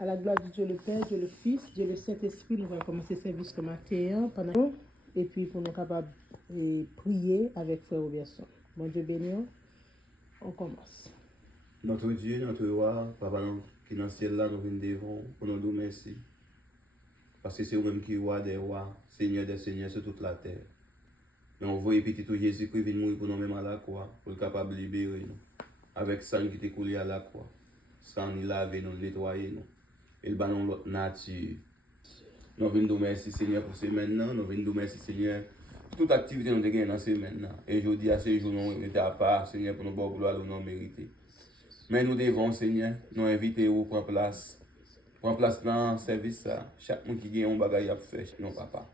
À la gloire de Dieu le Père, Dieu le Fils, Dieu le Saint-Esprit, nous allons commencer le service ce matin pendant et puis pour nous capables de prier avec frère Robertson. Mon Dieu béni, on commence. Notre Dieu, notre roi, Papa qui est dans le ciel là, nous venons devant pour nous dire merci. Parce que c'est vous-même qui est roi des rois, Seigneur des seigneurs sur toute la terre. Mais on voit petit tout Jésus-Christ vient mourir pour nous-mêmes à la croix, pour être capable de libérer nous. Avec sang qui était coulé à la croix. Sang nous laver, nous nettoyer nous. Et le ballon notre nature. Nous venons dire merci Seigneur pour ces maintenant. Nous venons dire merci Seigneur pour toute activité nous avons dans ces maintenant. Et je dis à ces jours, nous mettons à part Seigneur pour nous bonne gloire, nous mériter. Mais nous devons Seigneur, nous inviter à prendre place. Prendre place dans le service. Chaque monde qui a un bagage à faire, non papa.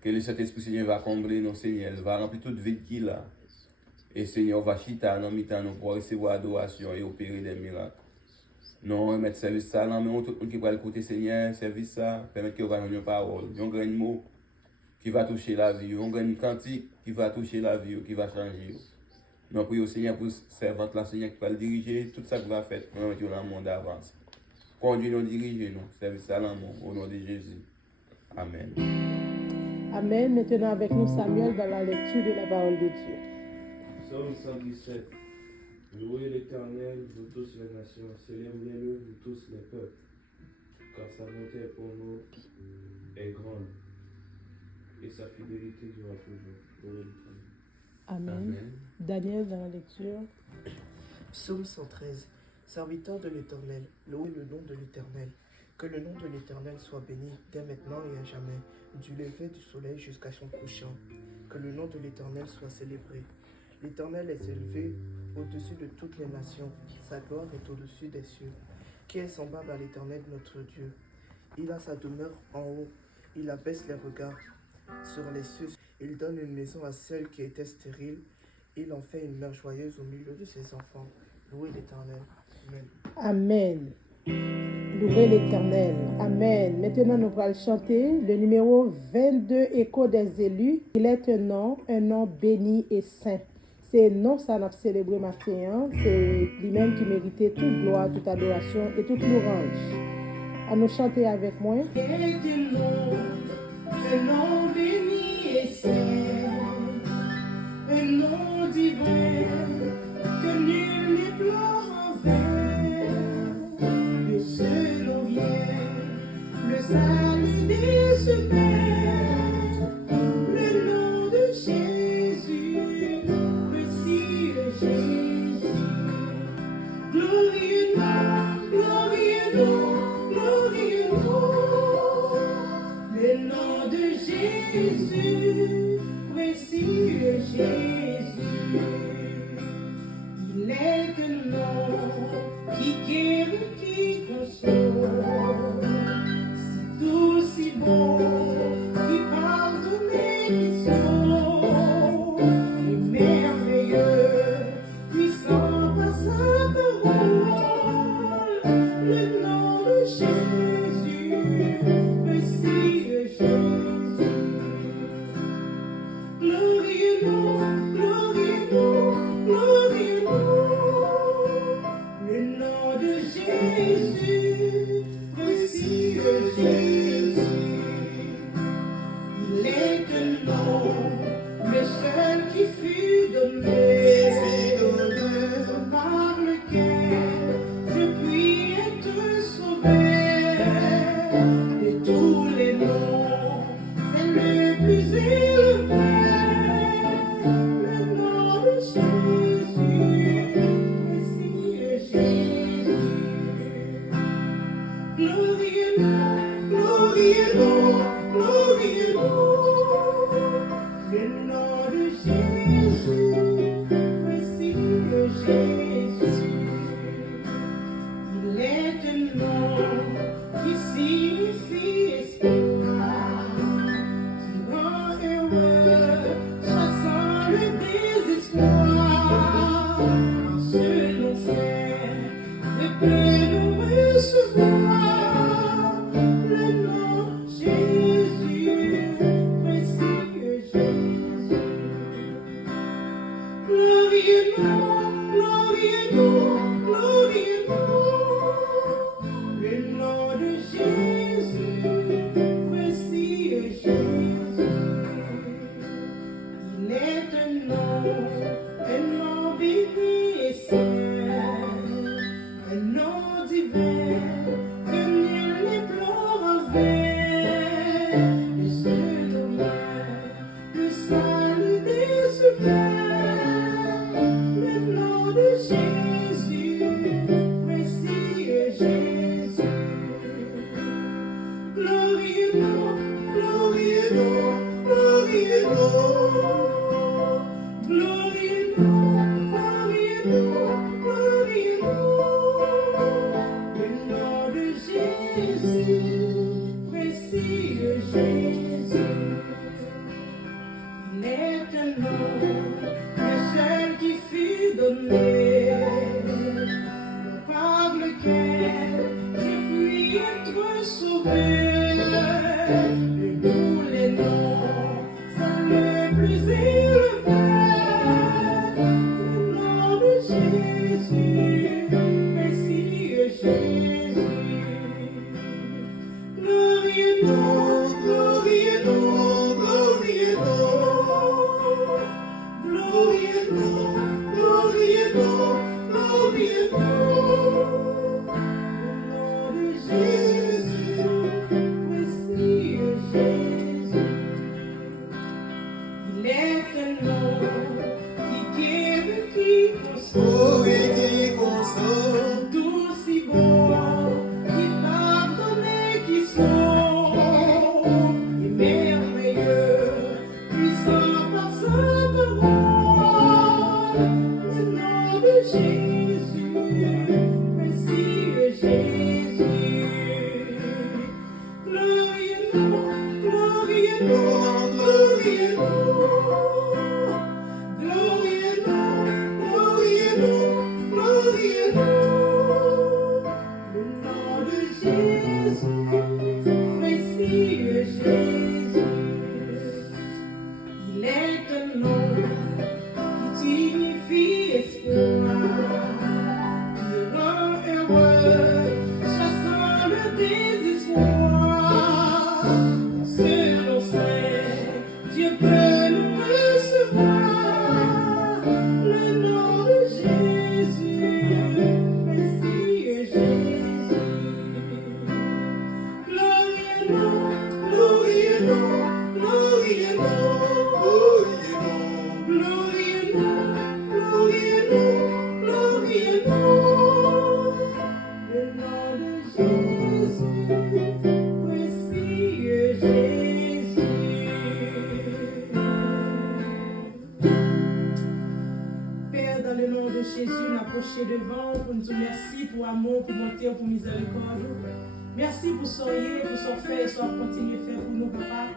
Que le Saint-Esprit Seigneur va combler nos Seigneur, va remplir toute vide qu'il a. Et Seigneur va chita dans mi-temps nous pour recevoir adoration et opérer des miracles. Nous remettre service ça, mais tout le monde qui va écouter Seigneur, service ça, permettre qu'il va avoir une parole, un grand mot qui va toucher la vie, un grand cantique qui va toucher la vie, qui va changer. Nous prions Seigneur pour servante la Seigneur qui va le diriger, tout ça qui va faire pour mettre dans le monde d'avance. Conduire nous, diriger nous, service ça l'amour, au nom de Jésus. Amen. Amen. Maintenant avec nous Samuel dans la lecture de la parole de Dieu. Psaume 117. Louez l'Éternel, vous tous les nations, célébrez-le, vous tous les peuples, car sa bonté pour nous est grande, et sa fidélité durera toujours. Louez l'Éternel. Amen. Amen. Daniel dans la lecture. Psaume 113. Serviteur de l'Éternel, louez le nom de l'Éternel. Que le nom de l'Éternel soit béni dès maintenant et à jamais, du lever du soleil jusqu'à son couchant. Que le nom de l'Éternel soit célébré. L'Éternel est élevé au-dessus de toutes les nations. Sa gloire est au-dessus des cieux. Qui est semblable à l'Éternel notre Dieu? Il a sa demeure en haut. Il abaisse les regards sur les cieux. Il donne une maison à celle qui était stérile. Il en fait une mère joyeuse au milieu de ses enfants. Louez l'Éternel. Amen. Amen. Louez l'Éternel. Amen. Maintenant, nous allons chanter le numéro 22, Écho des élus. Il est un nom béni et saint. C'est non ça n'a célébré matin. C'est lui-même qui méritait toute gloire, toute adoration et toute louange. À nous chanter avec moi. C'est un nom béni et saint, un nom divin que nul n'éplore en vain. De ce nom vient le salut des humains, le nom de Jésus, Messie Jésus. Glorieux nom, glorieux nom, glorieux nom, le nom de Jésus, Messie Jésus. Il est un nom qui guérit, qui console, si doux, si bon, qui pardonne et qui sauve, et merveilleux, puissant par sa parole, le nom de Jésus, Messie Jésus. Glorieux nom, glorieux nom, glorieux nom, le nom de Jésus, Messie Jésus. Il est un nom, le seul qui fut donné, par lequel je puis être sauvé. De tous les noms, c'est le plus élevé, le nom de Jésus, Messie Jésus. Glorieux nom, glorieux nom, glorieux nom, le nom de Jésus, Messie Jésus. Il est un nom qui signifie espoir, qui rend heureux, chassant le désespoir. En ce nom saint, ne peut nous recevoir, le nom Jésus, Messie Jésus. Glorieux nom, glorieux nom, glorieux nom, le nom de Jésus, précieux Jésus. Il est un nom, le seul qui fut donné, par lequel je puis être sauvé. De tous les noms, c'est le plus élevé. Le nom de Jésus, précieux Jésus. Glorieux nom, glorieux nom, glorieux nom. Glorieux nom, glorieux nom, glorieux nom. Le nom de Jésus, précieux Jésus. Il est un nom qui guérit, qui console. Tout si bon, qui pardonne et qui sauve. Et merveilleux, puissant par sa parole. Le nom de Jésus, précieux Jésus. Glorieux nom, glorieux nom, glorieux nom. Glorieux nom, glorieux nom, glorieux nom. Le nom de Jésus, précieux Jésus. Il est un nom qui signifie espoir, qui rend heureux, chassant le désespoir. Dans ce nom saint, Dieu peut nous recevoir. Le nom de Jésus, précieux Jésus. Glorieux nom, glorieux nom, glorieux nom. Glorieux nom, glorieux nom, glorieux nom. Le nom de Jésus, précieux Jésus. Père, dans le nom de Jésus, n'approchez devant pour nous dire merci pour amour, pour bonté, pour miséricorde. Merci pour soyez, pour son fait et son continuer faire pour nous, papa.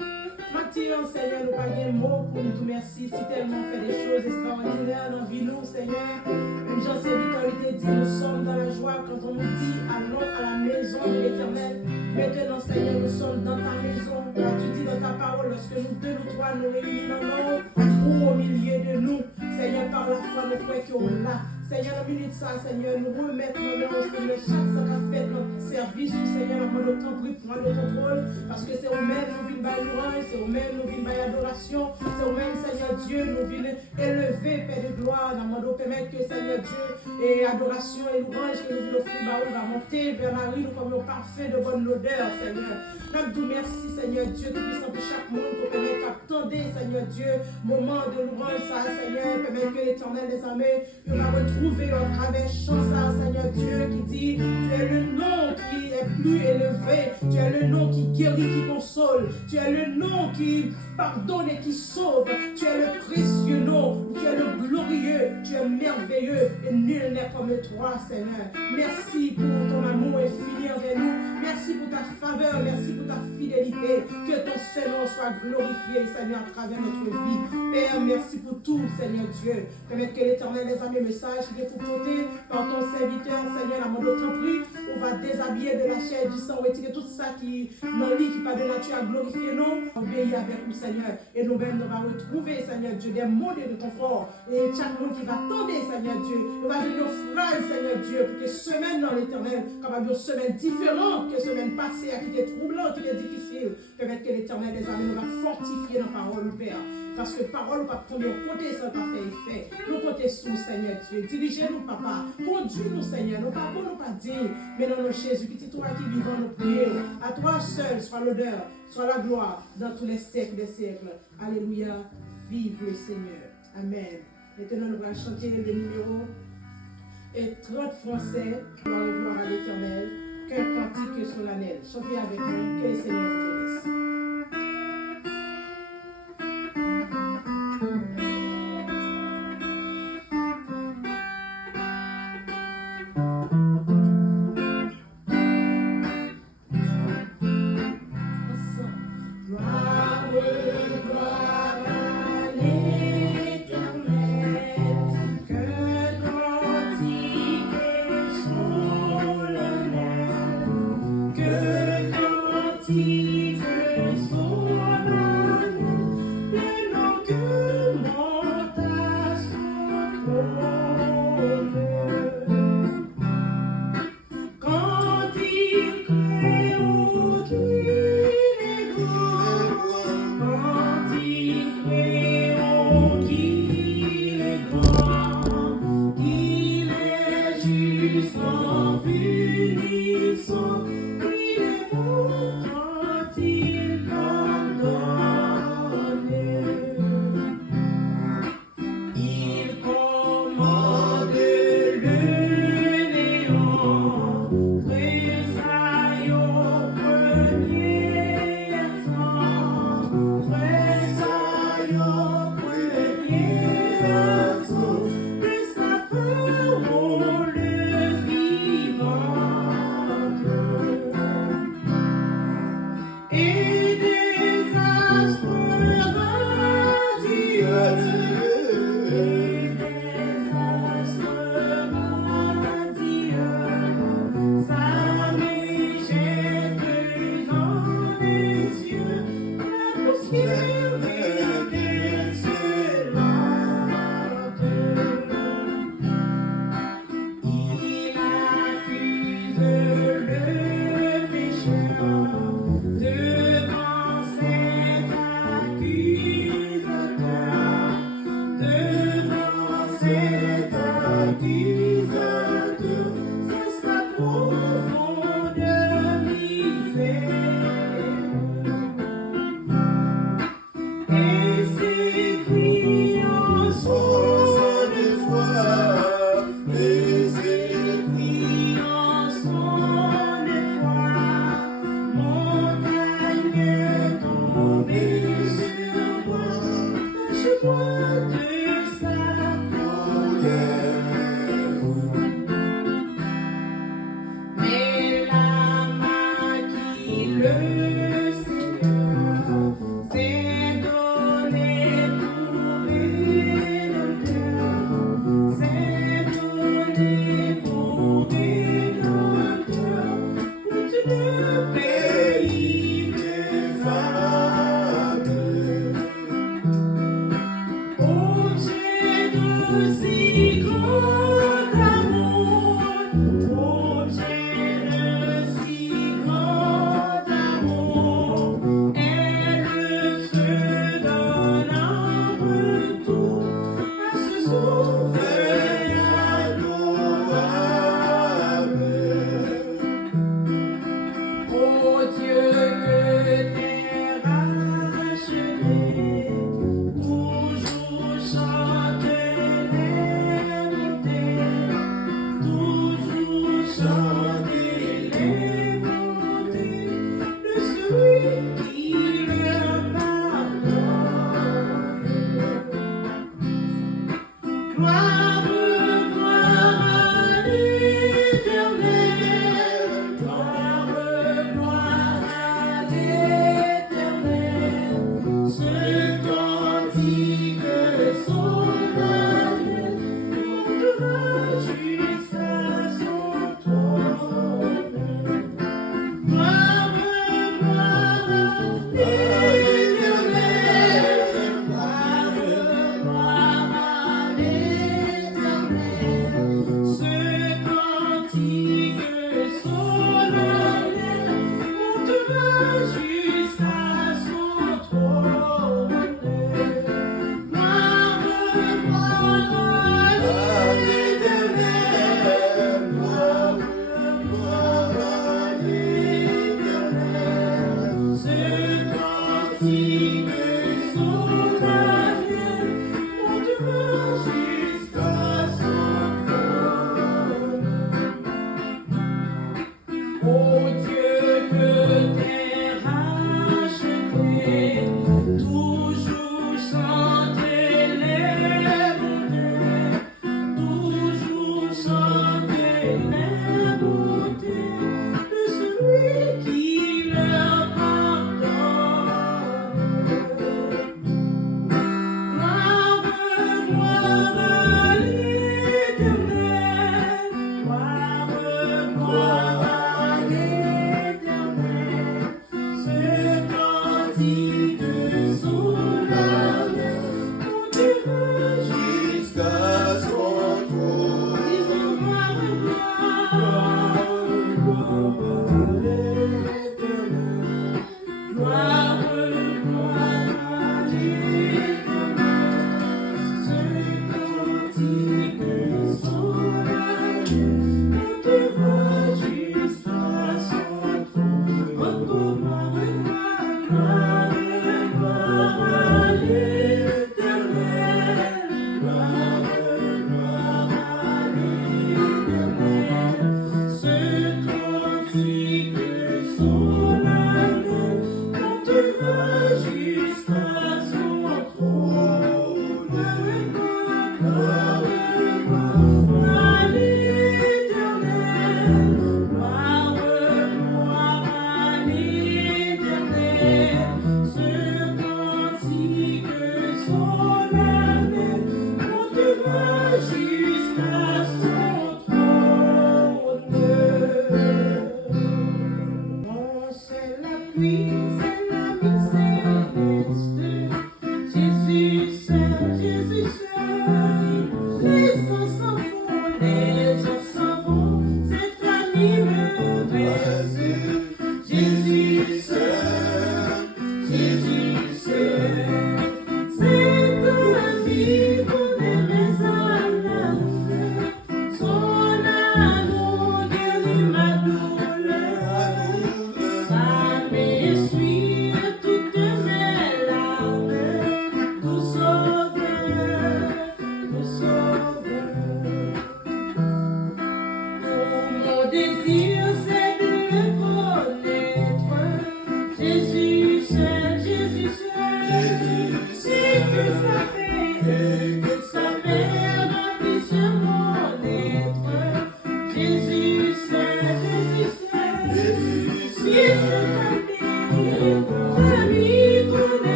Maintenant, Seigneur, nous pas de mots pour nous dire merci. Si tellement fait des choses extraordinaires dans la vie, nous, Seigneur. Même Jean Victor dit, nous sommes dans la joie quand on nous dit allons à la maison de l'Éternel. Maintenant, Seigneur, nous sommes dans ta maison. Car tu dis dans ta parole, lorsque nous deux, nous trois, nous réunissons ou au milieu de nous. Seigneur, par la foi, nous croyons qu'on l'a. Seigneur, en minute ça, Seigneur, nous remettons nos mains, Seigneur, chaque sac à fait notre service, Seigneur, dans notre temps, prendre le contrôle, parce que c'est au même nous venons par louange, c'est au même nous venons par adoration, c'est au même, Seigneur Dieu, nous venons élever, Père de gloire, dans mon dos, permettre que, Seigneur Dieu, et adoration et louange que nous venons offrir, bah, on va monter vers Marie, nous comme un parfait de bonne odeur, Seigneur. Nous vous merci, Seigneur Dieu, tout puissant pour chaque monde, pour permettre qu'attendez, Seigneur Dieu, moment de louange, ça, Seigneur, permettre que l'Éternel des armées, nous va retrouver au travers chant ça, Seigneur Dieu, qui dit, tu es le nom qui est plus élevé, tu es le nom qui guérit, qui console, tu es le nom qui pardonne et qui sauve, tu es le précieux nom, tu es le glorieux, tu es merveilleux, et nul n'est comme toi, Seigneur. Merci pour ton amour infini envers nous, merci pour ta faveur, merci pour ta fidélité, que ton Seigneur soit glorifié, Seigneur, à travers notre vie. Père, merci pour tout, Seigneur Dieu. Permettre que l'Éternel les ait messages qui est porté par ton serviteur, Seigneur, à mon autre prix, on va déshabiller de la chair, du sang, retirer tout ça qui dans lit, qui pas de nature à glorifier nous, obéir avec nous, Seigneur. Et nous-mêmes, nous allons retrouver, Seigneur Dieu, des mots de confort. Et chaque monde qui va tendre, Seigneur Dieu, nous va donner une phrase, Seigneur Dieu, pour que semaine dans l'éternel, capable une semaine différente que semaine passée, qui était troublante, qui était difficile. Permettre que l'éternel des amis nous va fortifier dans la parole, Père. Parce que parole, pas prendre côté sans pas faire effet. Nous comptons sur Seigneur Dieu. Dirigez-nous, papa. Conduis-nous, Seigneur. Nous pas nous pas dire. Mais dans nos Jésus, qui est toi qui vivons, nous prions. À toi seul soit l'honneur, soit la gloire dans tous les siècles des siècles. Alléluia. Vive le Seigneur. Amen. Maintenant, nous allons chanter le numéro et 30 français. Gloire à l'Éternel. Qu'un cantique solennel. Chantez avec nous. Que le Seigneur vous bénisse.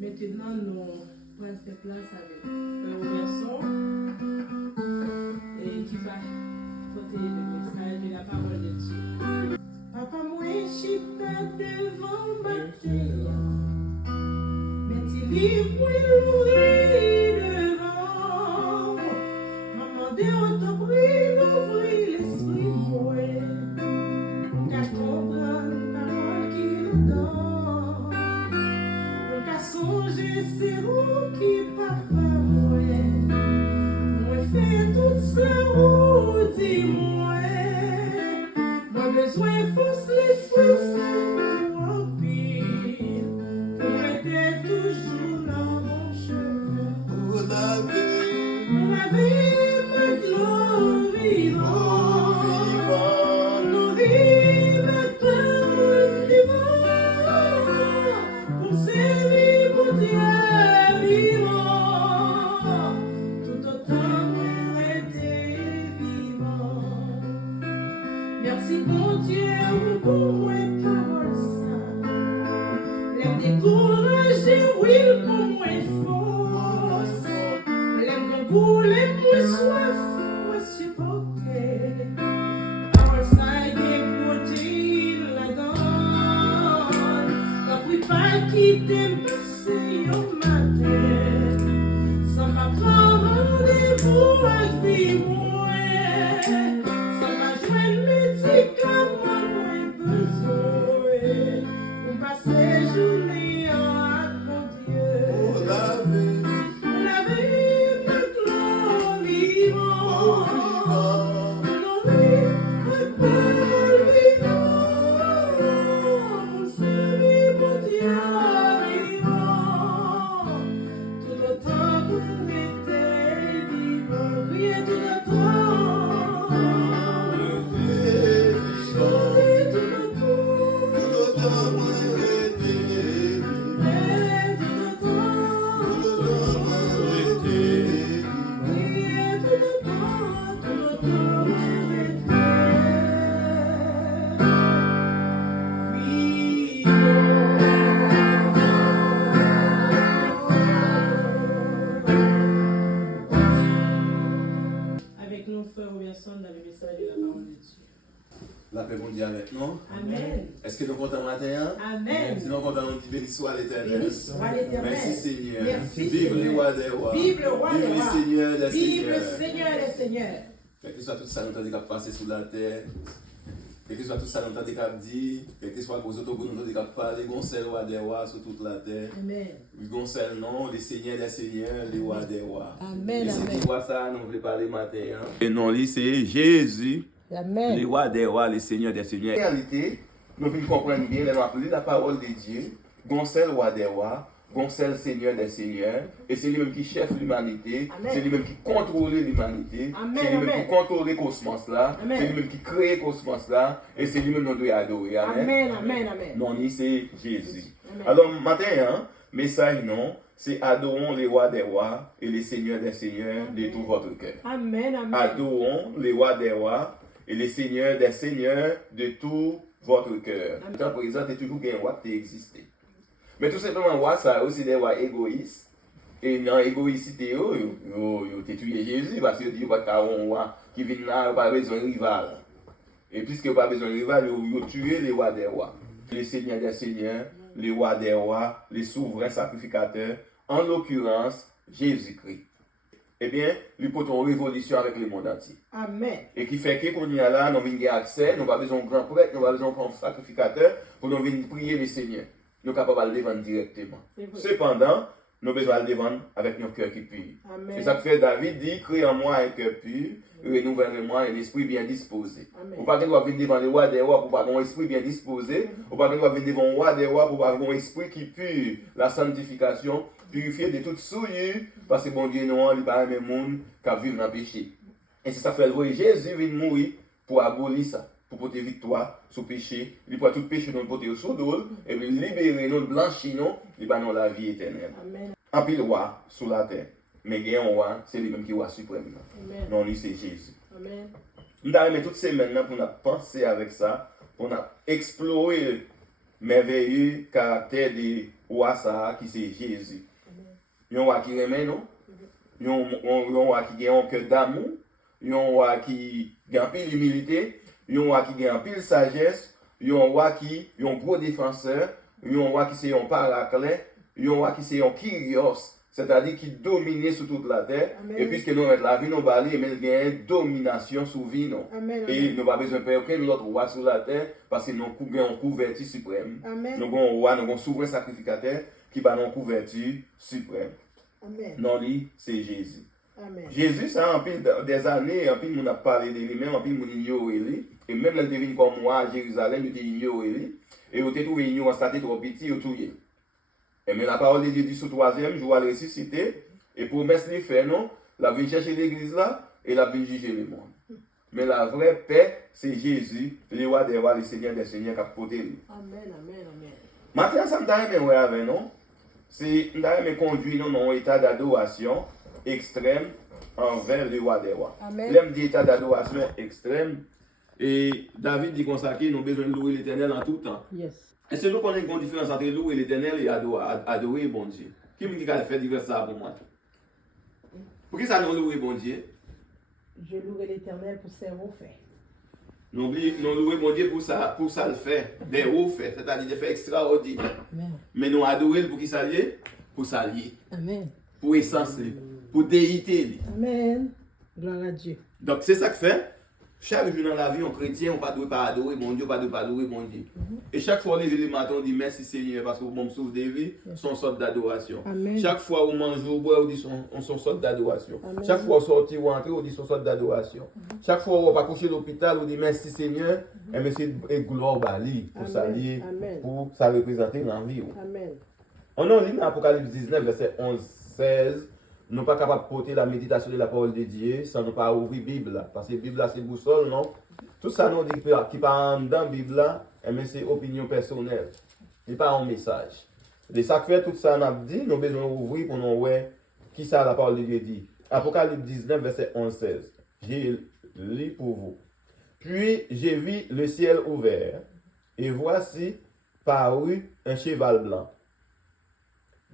Maintenant, nous prenons cette place avec Frère Robertson et qui va porter le message et la parole de Dieu. Papa, moi, chita devant ma terre, mais tu livres l'ouvrir devant. Maman, de haute prie, l'ouvrir l'esprit, moi, qu'à comprendre parole qui nous donne. Songer c'est où qui papa moi fait tout ça où Merci mon Dieu pour moi parole ça. L'aime décourager, oui pour moi force. L'aime pour l'aime moi soif, moi supporter. Parole ça est protéine la donne. La prie pas quitter passer au matin. Sans ma prendre rendez-vous avec vie moi. Sans ma joindre médicament moi besoin. Pour passer journée à mon Dieu. La vie me clôt vivant. Nos vies me clôt vivant. Mon servir mon Dieu vivant. Tout le temps pour m'être vivant. Priez tout le temps. Chantez tout le temps. Priez tout le temps. Priez tout le avec nos frères ou personnes dans le message de la parole de Dieu. La paix bon Dieu avec nous. Amen. Est-ce que nous comptons matin? Amen. Sinon, comptons nous dire béni soit l'Éternel. Béni soit l'Éternel. Merci Seigneur. Merci, Vive Seigneur. le roi des rois. Vive le roi des Vive le rois. Seigneur des Vive le seigneurs. Seigneur des Seigneurs. Quel que soit tout ça, nous avons passé sur la terre. Quel que soit tout ça, nous avons dit. Quel que soit vos autobus, nous avons parlé. Gonçel, roi des rois sur toute la terre. Amen. Gonçel, non, les seigneurs des seigneurs, les rois des rois. Amen, Et c'est amen. qui voit ça, nous voulons parler matin. Et non, lui, c'est Jésus. Amen. Les rois des rois, les seigneurs des seigneurs. En réalité, nous devons comprendre bien, nous appelons la parole de Dieu, Gonçel, roi des rois, Gonçel, seigneur des seigneurs, et c'est lui-même qui chef l'humanité, Amen. c'est lui-même qui contrôle l'humanité, Amen, c'est lui-même amen. qui contrôle le cosmos là, Amen. c'est lui-même qui crée le cosmos là, et c'est lui-même qu'on doit adorer. Amen. Amen, amen, amen. Non, ni c'est Jésus. Amen. Alors, matin, message non, c'est adorons les rois des rois et les seigneurs des seigneurs de tout votre cœur. Amen, amen. Adorons les rois des rois et les seigneurs des seigneurs de tout votre cœur. Amen. Jusqu'à présent, tu as toujours un roi qui existé. Mais tout simplement, roi, ça a aussi des rois égoïstes. Et dans l'égoïcité, tu tué Jésus parce que tu n'as pas un roi qui vient là, pas besoin de rival. Et puisque tu n'as pas besoin de rival, tu as tué les rois des rois. Les seigneurs des seigneurs, les rois des rois, les souverains sacrificateurs, en l'occurrence, Jésus-Christ. Eh bien, lui porte une révolution avec le monde entier. Amen. Et qui fait que qu'on y a là, nous avons accès, nous n'avons pas besoin de grand prêtre, nous n'avons pas besoin de sacrificateur pour nous venir prier le Seigneur. Nous sommes capables de le vendre directement. C'est vrai. Cependant, nous avons besoin de le vendre avec notre cœur qui pur. Amen. C'est ça que fait David dit, crée en moi un cœur pur, renouvelle-moi un esprit bien disposé. Amen. Ou pas qu'on va venir devant le roi des rois pour pas avoir un esprit bien disposé, ou pas qu'on va venir devant le roi des rois pour pas avoir un esprit qui pur, la sanctification, purifié de toute souillure, parce que bon Dieu, non, il n'y a pas un même monde qui vit dans le péché. Et c'est ça fait le Jésus vient mourir pour abolir ça, pour porter victoire sur le péché, il prend tout péché dans le porter sous l'eau, et puis libérer nous, blanchir nous, il va nous la vie éternelle. Amen. En pile roi sur la terre, mais il y a un roi, c'est lui-même qui est roi suprême. Amen. Non, lui c'est Jésus. Amen. Nous avons toutes ces semaines pour nous penser avec ça, pour nous explorer le merveilleux caractère de roi ça qui c'est Jésus. Il y a un roi qui remet nous, il y a un roi qui a un cœur d'amour, il y a un roi qui a un pile d'humilité, il y a un roi qui a un pile de sagesse, il y a un roi qui est un gros défenseur, il y a un roi qui est un paraclet, il y a un roi qui est un kyrios, c'est-à-dire qui domine sur toute la terre. Amen. Et puisque nous avons la vie, nous allons mais il y a une domination sur la vie. Amen. Et nous n'avons pas besoin de faire aucun autre roi sur la terre parce que nous avons une couverture suprême. Amen. Nous avons un roi, nous avons un souverain sacrificateur qui va une couverture suprême. Amen. Non, lui, c'est Jésus. Amen. Jésus, ça, en pile des années, en pile, on a parlé de lui-même, en pile, on ignore lui. Et même là, il devine comme moi à Jérusalem, il ignore lui. Et on a trouvé ignorant, c'était trop petit, il a tué. Et mais la parole de Dieu dit sur le troisième jour, elle ressuscité. Et promesse les fait, non? La vie chercher l'église là, et la vie juger le monde. Mais la vraie paix, c'est Jésus, le roi des rois, le Seigneur des seigneurs, qui a porté lui. Amen. Amen. Amen. Maintenant, ça me donne avec non? C'est me conduire dans un état d'adoration extrême envers le roi des rois. Amen. L'aime d'état d'adoration extrême, Et David dit comme ça que nous avons besoin de louer l'Éternel en tout temps. Yes. Est-ce que nous connaissons une différence entre louer l'Éternel et adorer bon Dieu? Qui a fait différence ça pour moi? Pour qui ça nous louer bon Dieu? Je louerai l'Éternel pour ses hauts faits. Nous louer bon Dieu pour ça le fait, des hauts faits, c'est-à-dire des faits extraordinaires. Amen. Mais nous adorer pour qui ça lié? Pour ça lié. Amen. Pour essence, pour déité. Amen. Gloire à Dieu. Donc c'est ça que fait. Chaque jour dans la vie, on chrétien, on ne doit pas adorer mon Dieu, on ne doit pas adorer mon Dieu. Et chaque fois, on lève le matin, on dit merci Seigneur, parce que vous me sauvez des vies, son sorte d'adoration. Chaque fois, on mange ou boit, on dit son sorte d'adoration. Chaque fois, on sort ou entre, on dit son sorte d'adoration. Chaque fois, on va coucher à l'hôpital, on dit merci Seigneur, et merci et gloire au Bali, pour ça lier, pour ça représenter l'envie. Amen. On a lu dans Apocalypse 19, verset 11-16. Nous ne sommes pas capables de porter la méditation de la parole de Dieu sans nous pas ouvrir la Bible. Parce que la Bible, c'est boussole, non? Tout ça, nous dit qui part dans la Bible, c'est opinion personnelle. Ce n'est pas un message. Et ça fait tout ça, nous avons dit, nous avons besoin d'ouvrir pour nous voir qui ça la parole de Dieu dit. Apocalypse 19, verset 11-16. J'ai lu pour vous. Puis j'ai vu le ciel ouvert, et voici parut un cheval blanc.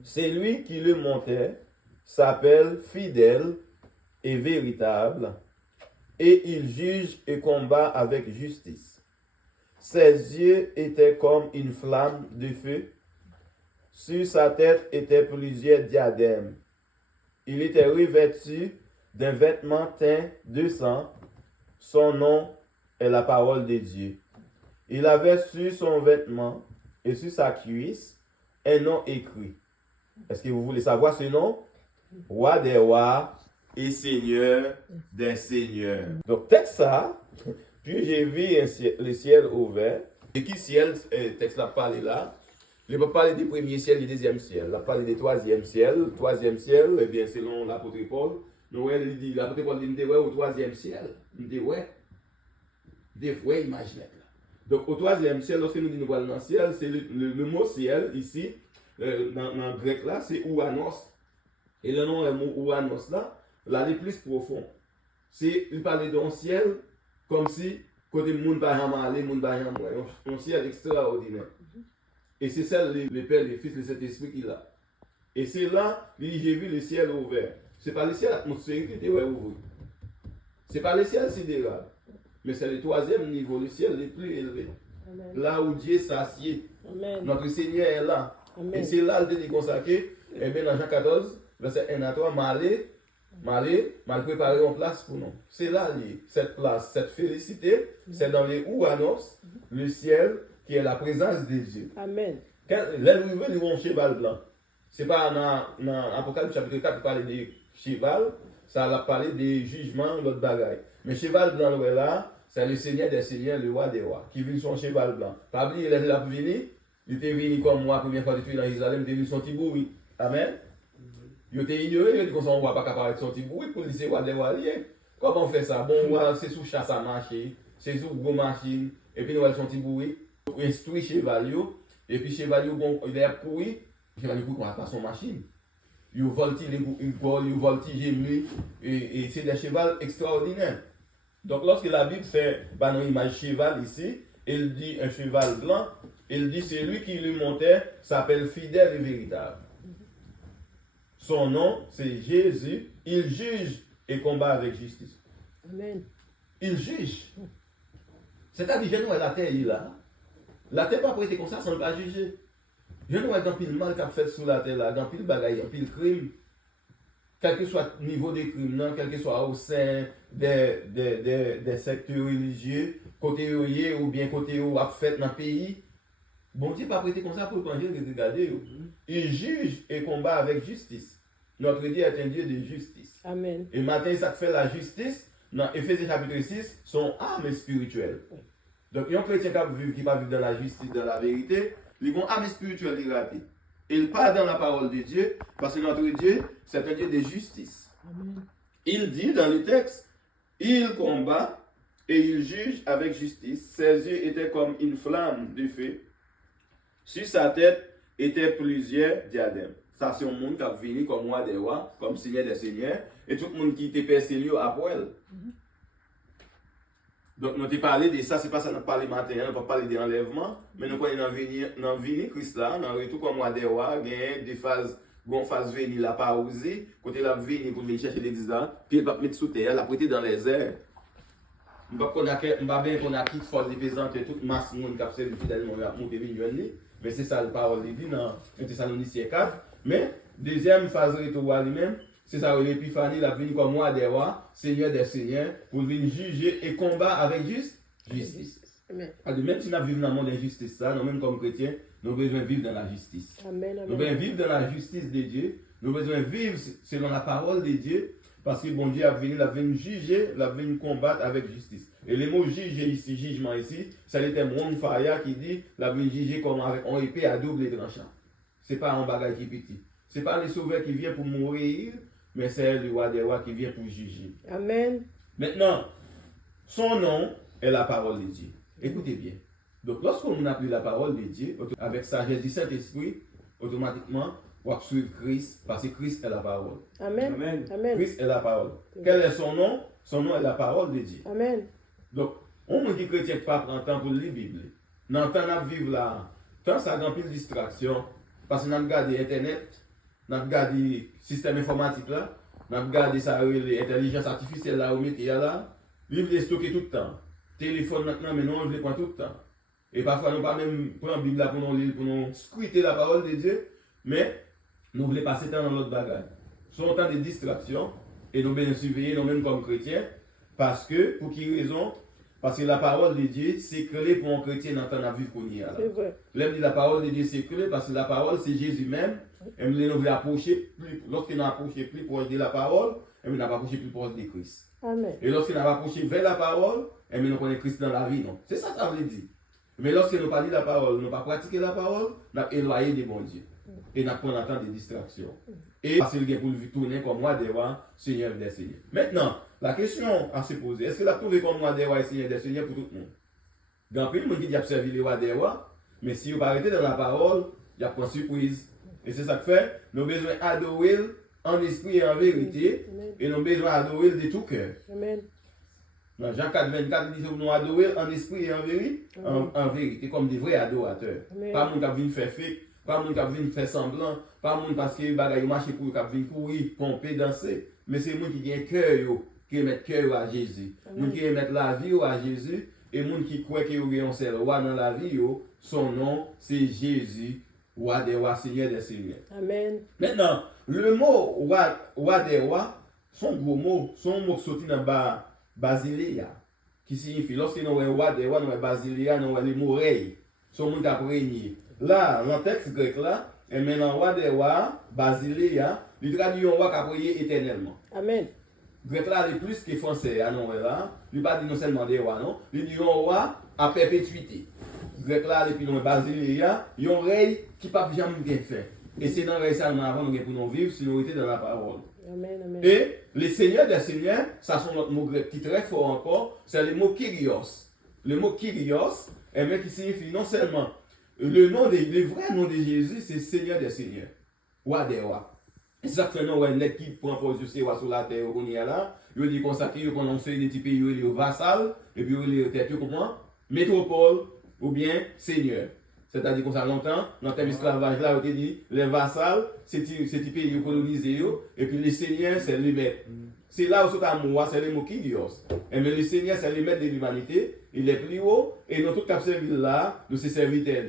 C'est lui qui le montait s'appelle fidèle et véritable, et il juge et combat avec justice. Ses yeux étaient comme une flamme de feu, sur sa tête étaient plusieurs diadèmes. Il était revêtu d'un vêtement teint de sang, son nom est la parole de Dieu. Il avait sur son vêtement et sur sa cuisse un nom écrit. Est-ce que vous voulez savoir ce nom? Roi des rois et Seigneur des seigneurs. Donc, texte ça, puis j'ai vu le ciel ouvert. Et qui ciel, texte là parlé là? Je ne peux pas parler du premier ciel, du deuxième ciel. Je parle du troisième ciel. Troisième ciel, eh bien, selon l'apôtre Paul, l'apôtre Paul dit, ouais, au troisième ciel. Il dit, ouais. Des fois, imaginez là. Donc, au troisième ciel, lorsque nous disons dans le ciel, c'est le mot ciel ici, dans le grec là, c'est ouanos. Et le nom est mot ouanos là, là, le plus profond. C'est, il parlait d'un ciel comme si, côté monde par aller, monde par un ciel extraordinaire. Et c'est ça le Père, le Fils, le Saint-Esprit qui l'a. Et c'est là, j'ai vu le ciel ouvert. Ce n'est pas le ciel atmosphérique qui était ouvert. Ce n'est pas le ciel sidéral. Mais c'est le troisième niveau, le ciel le plus élevé. Amen. Là où Dieu s'assied. Notre Seigneur est là. Amen. Et c'est là le dit consacré. Et bien dans Jean 14, verset 1 à 3, mal préparer une place pour nous. C'est là, cette place, cette félicité, c'est dans les ouanos, le ciel, qui est la présence de Dieu. Amen. Quand l'arrivée du bon cheval blanc, c'est pas dans Apocalypse chapitre 4 qui parle de cheval, ça a parlé des jugements, l'autre bagaille. Mais cheval blanc, là, c'est le Seigneur des seigneurs, le roi des rois, qui vit son cheval blanc. Pas oublier, il est là pour venir, il était venu comme moi, la première fois que je suis dans Jérusalem, il était venu son petit bruit. Amen. Il était ignoré, il dit qu'on ne voit pas capable de son petit bruit pour dire c'est roi des rois. Comment on fait ça? Bon, c'est sous chasse à marcher, c'est sous gros machine, et puis nous avons son petit bruit. Instruit chevalio, et puis chevalio, bon, il est pourri, chevalio pour qu'on n'a pas son machine. Il voltige une pole, il voltige lui, et c'est des chevals extraordinaires. Donc lorsque la Bible fait une image cheval ici, elle dit un cheval blanc, elle dit celui qui le montait s'appelle fidèle et véritable. Son nom, c'est Jésus, il juge et combat avec justice. Amen. Il juge. C'est-à-dire, je nous la terre là. La terre pas prêtée comme ça sans pas juger. Je ne vois pas pile mal qu'a fait sous la terre là, dans pile bagaille, dans pile crime. Quel que soit le niveau des crimes, non, quel que soit au sein des secteurs religieux, côté ou bien côté où a fait dans le pays. Bon Dieu pas prêté comme ça pour le manger et regarder. Il juge et combat avec justice. Notre Dieu est un Dieu de justice. Amen. Et maintenant, ça fait la justice, dans Éphésiens chapitre 6, son âme spirituelle. Donc, un chrétien qui va vivre dans la justice, dans la vérité, ils ont âme spirituelle ratée. Il part dans la parole de Dieu, parce que notre Dieu, c'est un Dieu de justice. Amen. Il dit dans le texte, il combat et il juge avec justice. Ses yeux étaient comme une flamme de feu. Sur sa tête étaient plusieurs diadèmes. Ça, c'est un monde qui a venu comme roi des rois, comme seigneur des seigneurs, et tout le monde qui était persécuté après elle. Donc, nous avons parlé de ça, c'est pas ça nous parlé matin, on va parler d'enlèvement, mais nous connaissons dans venir Christ là, dans le tout comme moi des rois, il y a des phases, une phase venir là, pas osé, côté la venir pour venir chercher l'église là, puis il va mettre sous terre, la prêter dans les airs. Je ne pas bien qu'on a quitté force de pesante toute masse de monde qui a observé fidèlement à monter venir, mais c'est ça la parole de Dieu dans 1 Thessaloniciens 4. Mais, deuxième phase retour à lui-même, c'est ça l'épiphanie, la venue comme moi des rois, Seigneur des seigneurs, pour venir juger et combattre avec justice. Amen. Alors, même si nous vivons dans le monde d'injustice, ça, nous-mêmes comme chrétiens, nous avons besoin de vivre dans la justice. Amen. Nous avons besoin de vivre dans la justice de Dieu. Nous avons besoin de vivre selon la parole de Dieu. Parce que bon Dieu a venu juger, a venu combattre avec justice. Et le mot juger ici, jugement ici, c'est le terme Ron Faya qui dit, la venu juger comme avec une épée à double tranchant. Ce n'est pas un bagage qui est petit. Ce n'est pas le sauveur qui vient pour mourir, mais c'est le roi des rois qui vient pour juger. Amen. Maintenant, son nom est la parole de Dieu. Écoutez bien. Donc, lorsqu'on appelle la parole de Dieu, avec sagesse du Saint-Esprit, automatiquement, on va suivre Christ, parce que Christ est la parole. Amen. Amen. Amen. Christ est la parole. Quel est son nom? Son nom est la parole de Dieu. Amen. Donc, on ne dit chrétien pas prendre temps pour lire la Bible. Dans le temps de vivre là, quand ça a grand pile de distraction, parce que nous avons gardé Internet, nous avons gardé le système informatique là, nous avons gardé l'intelligence artificielle là, au métier là, livre les stocker tout le temps. Téléphone maintenant, mais non, on le prend tout le temps. Et parfois, nous ne pas même prendre la Bible là pour nous lire, pour nous scruter la parole de Dieu, mais nous voulons passer temps dans l'autre bagage. Ce sont autant de distractions, et nous devons surveiller nous-mêmes comme chrétiens, parce que, pour quelle raison? Parce que la parole de Dieu, c'est clé pour un chrétien dans la vie qu'on y a là. C'est vrai. L'aime dit la parole de Dieu, c'est clé, parce que la parole, c'est Jésus même. Et nous voulons approcher plus, lorsqu'il a approché plus proche de la parole, et nous n'avons approché plus proche de Christ. Amen. Et lorsqu'il a approché vers la parole, et nous connaissons Christ dans la vie, non? C'est ça que ça veut dire. Mais lorsque nous parlons de la parole, nous n'avons pas pratiqué la parole, nous avons éloigné des bons dieux. Et nous prenons le temps de distraction. Et parce qu'il y a pour nous tourner comme moi des rois, Seigneur des seigneurs. Maintenant, la question à se poser, est-ce que la trouver comme moi des rois et Seigneur des seigneurs pour tout le monde? Dans le monde qui a observé les rois des rois, mais si vous pas arrêtez dans la parole, il y a pas de surprise. Et c'est ça que fait, nous avons besoin d'adorer en esprit et en vérité, et nous avons besoin d'adorer de tout cœur. Amen. Dans Jean 4, 24, il dit que nous adorer en esprit et en vérité, comme des vrais adorateurs. Amen. Pas monde qui vient faire fake, pas monde qui vient faire semblant, pas monde parce que les bagages marchent pour qui vient courir, pomper, danser, mais c'est monde qui a un cœur, qui met cœur à Jésus. Monde qui met la vie à Jésus, et monde qui croit qu'il y a un seul roi dans la vie, son nom c'est Jésus, roi des rois, Seigneur des seigneurs. Amen. Maintenant, le mot roi des rois, son gros mot, son mot qui sorti dans Basileia, qui signifie, lorsque nous avons un roi des rois, nous avons Basileia, nous avons les mots rei, son monde qui a régné. Là, dans le texte grec là, et maintenant roi des rois, Basileia, il traduit un roi qui a régné éternellement. Amen. Grec là, il est plus que français, non, là, il ne pas dit non seulement des rois, non, il dit un roi à perpétuité. Grec là, et puis nous Basileia, il y a un rei qui ne peut jamais bien faire. Et c'est dans le rei seulement avant pour nous vivre, si nous étions dans la parole. Amen. Amen. Et les seigneurs des seigneurs, ça sont notre mot grec qui est très fort encore, c'est le mot Kyrios. Le mot Kyrios, qui signifie non seulement le vrai nom de Jésus, c'est Seigneur des seigneurs, roi des rois. Et c'est ça que nous avons qui prend position sur la terre, on y a là, il dit comme ça qu'il prononce des petits pays, il est vassal, et puis il est comment? Métropole ou bien seigneur. C'est-à-dire qu'on ça longtemps, dans le thème esclavage là, on dit les vassals, c'est des pays colonisés, et puis les seigneurs, c'est les maîtres. C'est là où c'est un mot, c'est le mot Kyrios. Et mais les seigneurs, c'est les maîtres de l'humanité, il est plus haut, et nous tous qui servi là, nous sommes serviteurs.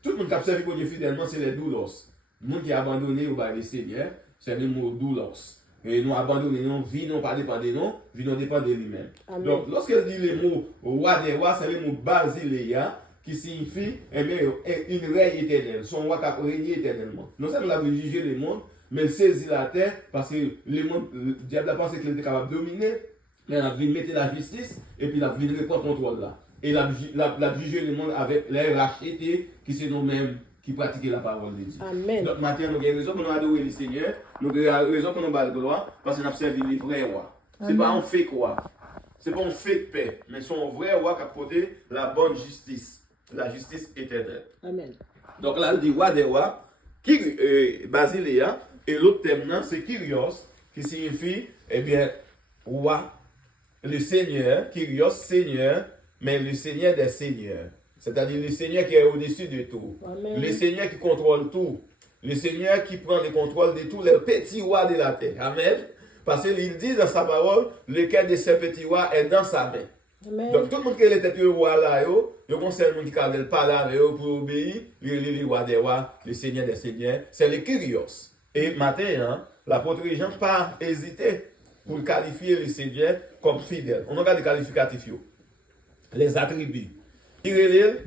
Tout le monde qui a servi pour Dieu fidèlement, c'est les doulos. Le monde qui a abandonné au bas des seigneurs, c'est le mot doulos. Et nous abandonnons, nous vie non pas dépend de nous, vie non dépend de lui-même. Donc, lorsqu'elle dit le mot roi des rois, c'est le mot Basileia, qui signifie une règne éternelle, son roi qui a régné éternellement. Non seulement il a voulu juger le monde, mais il saisit la terre parce que le diable a pensé qu'il était capable de dominer, mais il a voulu mettre la justice et puis il a voulu reprendre le contrôle là. Et il a jugé le monde avec les rachetés qui sont nous-mêmes qui pratiquent la parole de Dieu. Amen. Donc maintenant, nous avons raison pour nous adorer le Seigneur, nous avons raison pour nous battre de gloire parce que nous avons servi les vrais rois. Ce n'est pas un fake roi, ce n'est pas un fake paix, mais c'est un vrai roi qui a porté la bonne justice. La justice éternelle. Amen. Donc là, il dit roi des rois, Basileia, et l'autre thème, c'est Kyrios, qui signifie, roi, le Seigneur, Kyrios, Seigneur mais le Seigneur des seigneurs. C'est-à-dire le Seigneur qui est au-dessus de tout. Amen. Le Seigneur qui contrôle tout. Le Seigneur qui prend le contrôle de tous les petits rois de la terre. Amen. Parce qu'il dit dans sa parole, le cœur de ces petits rois est dans sa main. Amen. Donc tout le monde qui était le roi là, il conseille le monde qui avait parlé avec eux pour obéir, le roi des rois, le Seigneur des seigneurs, c'est le Kyrios. Et maintenant, l'apôtre Jean n'a pas hésité pour qualifier le Seigneur comme fidèle. On a des qualificatifs. Les attributs. Il est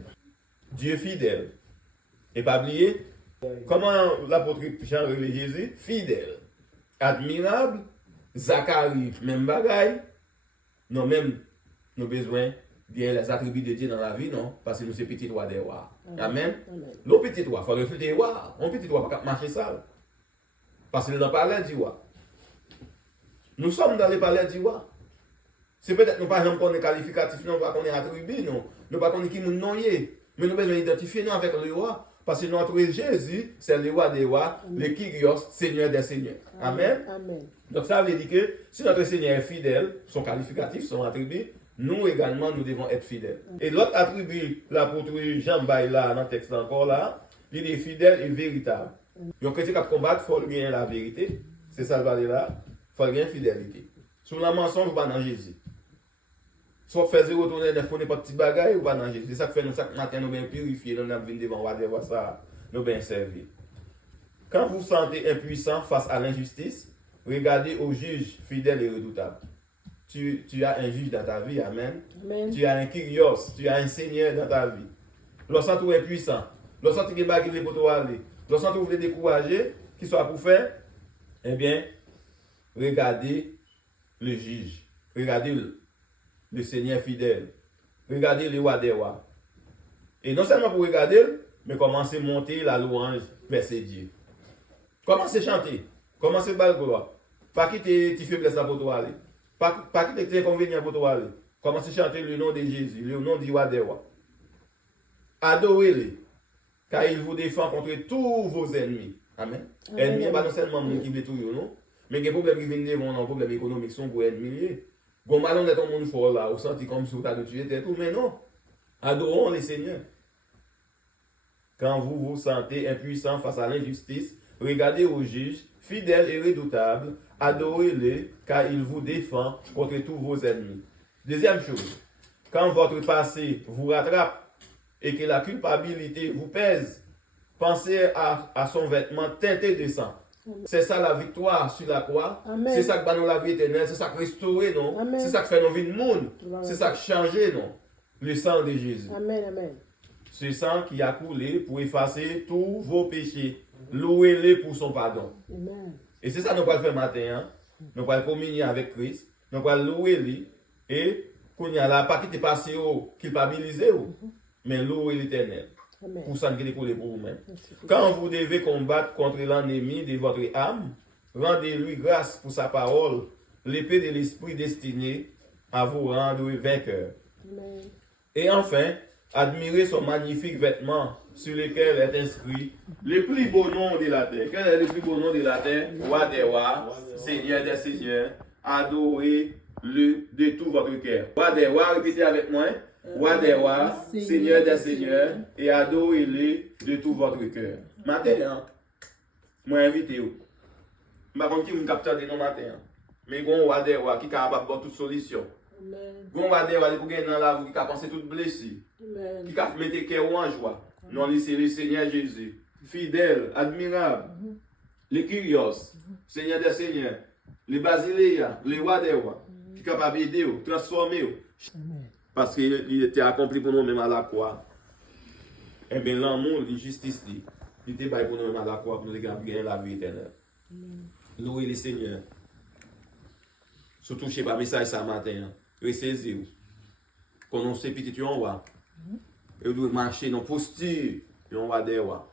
Dieu fidèle. Et pas oublier, comment l'apôtre Jean relève Jésus? Fidèle. Admirable. Zacharie, même bagaille. Non, même, nous avons besoin bien les attributs de Dieu dans la vie, non? Parce que nous sommes petits rois des rois. Amen. Le petit roi, il faut refléter les rois. Un petit roi, pas marcher sale. Parce que dans le palais du roi. Nous sommes dans le palais du roi. C'est peut-être nous pas qu'on est qualificatif, non, pas qu'on est attribué, non. Nous pas qu'on est qui nous noyer. Mais nous devons identifier nous avec le roi. Parce que notre Jésus, c'est le roi des rois, le Kyrios, Seigneur des seigneurs. Amen. Amen. Donc ça veut dire que si notre Seigneur est fidèle, son qualificatif, son attribut, nous également, nous devons être fidèles. Et l'autre attribut, l'apôtre Jean Bail là, dans le texte encore là, il est fidèle et véritable. Donc, quand tu combattre, il faut gagner la vérité. C'est ça le balai là. Il faut gagner la fidélité. Sur la mensonge, ou pas dans Jésus. Soit faire zéro tourner neuf pour n'importe petit bagaille ou pas dans Jésus. C'est ça que fait nous chaque matin, nous bien purifier, nous venons devant voir ça, nous bien servir. Quand vous vous sentez impuissant face à l'injustice, regardez au juge fidèle et redoutable. Tu as un juge dans ta vie, amen. Amen. Tu as un Kyrios, tu as un Seigneur dans ta vie. Lorsque tu es impuissant, lorsque tu es bagué pour toi aller, lorsque tu veux décourager, qu'il soit pour faire, eh bien, regardez le juge, regardez le Seigneur fidèle, regardez le roi des rois. Et non seulement pour regarder, mais commencez à monter la louange vers ses dieux. Commencez à chanter, commencez à battre gloire. Pas quitter tes faiblesses pour toi aller. Pas quitter tes inconvénients pour toi aller. Commencez à chanter le nom de Jésus, le nom du roi des rois. Adorez-le, car il vous défend contre tous vos ennemis. Amen. Ennemis, pas seulement les gens qui veulent tout, non? Mais il y a des problèmes qui viennent devant, des problèmes économiques sont pour ennemis. Bon, malon d'être un monde fort là, au senti comme si vous avez tué tout, mais non. Adorons les seigneurs. Quand vous vous sentez impuissant face à l'injustice, regardez au juge, fidèle et redoutable, adorez-le, car il vous défend contre tous vos ennemis. Deuxième chose, quand votre passé vous rattrape et que la culpabilité vous pèse, pensez à son vêtement teinté de sang. C'est ça la victoire sur la croix. Amen. C'est ça qui donne la vie éternelle. C'est ça qui restaure, non? Amen. C'est ça qui fait nos vies de monde. Amen. C'est ça qui change, non? Le sang de Jésus. Amen. Amen. Ce sang qui a coulé pour effacer tous vos péchés. Louez-le pour son pardon. Amen. Et c'est ça que nous allons faire matin. Hein? Nous allons communier avec Christ. Nous allons louer-le. Et qu'on y a là, pas qui te passe au culpabiliser, mais louer l'éternel. Amen. Pour ça qui est pour vous-même. Quand vous devez combattre contre l'ennemi de votre âme, rendez-lui grâce pour sa parole, l'épée de l'esprit destinée à vous rendre vainqueur. Amen. Et enfin, admirez son magnifique vêtement sur lequel est inscrit le plus beau nom de la terre. Quel est le plus beau nom de la terre? Roi des rois, Seigneur des seigneurs. Adorez-le de tout votre cœur. Roi des rois, répétez avec moi. Roi des rois, Seigneur des seigneurs, et adorez-le de tout votre cœur. Matin, moi invité vous. Je ne sais pas qui vous capte de nos matin. Mais il y a un roi des rois qui est capable de toute solution. Amen. Il y a un roi des rois qui est dans la vie, qui a pensé toute blessée. Amen. Qui a mettre le cœur en joie. Non, c'est le Seigneur Jésus. Fidèle, admirable. Le Kyrios, Seigneur des seigneurs. Le Basileia, le roi des rois. Qui est capable d'aider, transformer. Amen. Parce qu'il était accompli pour nous-mêmes à la croix. Eh bien, l'amour, la justice, il était pour nous-mêmes à la croix pour nous gagner la vie éternelle. Louez le Seigneur. Surtout, je ne sais pas, message ça matin. Ressaisir. Quand on sait petit, on voit. Et on doit marcher dans la posture. On voit des rois.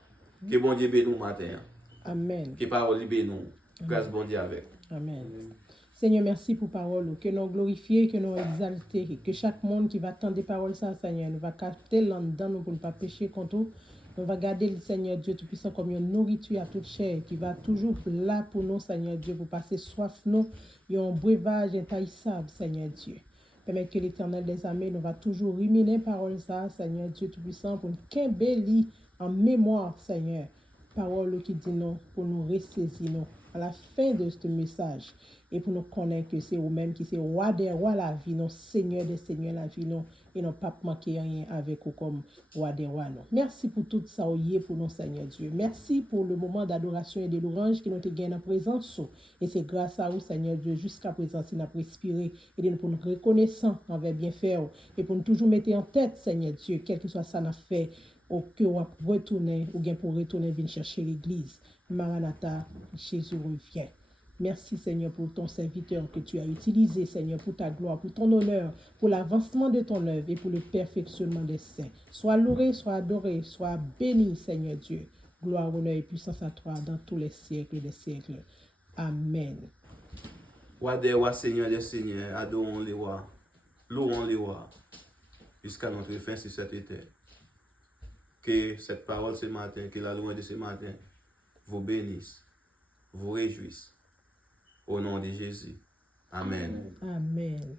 Que bon Dieu bénisse nous matin. Amen. Que parole bénisse nous. Grâce bon Dieu avec. Amen. Seigneur, merci pour parole, que nous glorifier, que nous exalter, que chaque monde qui va attendre des paroles, ça, Seigneur, nous va capter là-dedans, nous pour ne pas pécher contre nous. On va garder le Seigneur Dieu Tout-Puissant comme une nourriture à toute chair, qui va toujours là pour nous, Seigneur Dieu, pour passer soif, nous, et un breuvage intaillissable, Seigneur Dieu. Permettre que l'Éternel des armées nous va toujours ruminer parole ça, Seigneur Dieu Tout-Puissant, pour nous qu'imbellir en mémoire, Seigneur. Parole qui dit non, pour nous ressaisir nous à la fin de ce message et pour nous connaître que c'est vous-même qui c'est roi des rois la vie, non, Seigneur des seigneurs la vie, non, et non pas manquer rien avec vous comme roi des rois, non. Merci pour tout ça, pour nous, Seigneur Dieu. Merci pour le moment d'adoration et de louange qui nous te gagne en présence. Et c'est grâce à vous, Seigneur Dieu, jusqu'à présent, si nous avons respiré et pour nous reconnaissant envers bien faire et pour nous toujours mettre en tête, Seigneur Dieu, quel que soit ça n'a fait, au que on va retourner, ou bien pour retourner, venir chercher l'église. Maranatha, Jésus revient. Merci Seigneur pour ton serviteur que tu as utilisé, Seigneur, pour ta gloire, pour ton honneur, pour l'avancement de ton œuvre et pour le perfectionnement des saints. Sois loué, sois adoré, sois béni, Seigneur Dieu. Gloire, honneur et puissance à toi dans tous les siècles des siècles. Amen. Roi des rois, Seigneur des seigneurs, adorons les rois, louons les rois, jusqu'à notre fin sur cette terre. Que cette parole ce matin, que la louange de ce matin vous bénisse, vous réjouisse. Au nom de Jésus. Amen. Amen.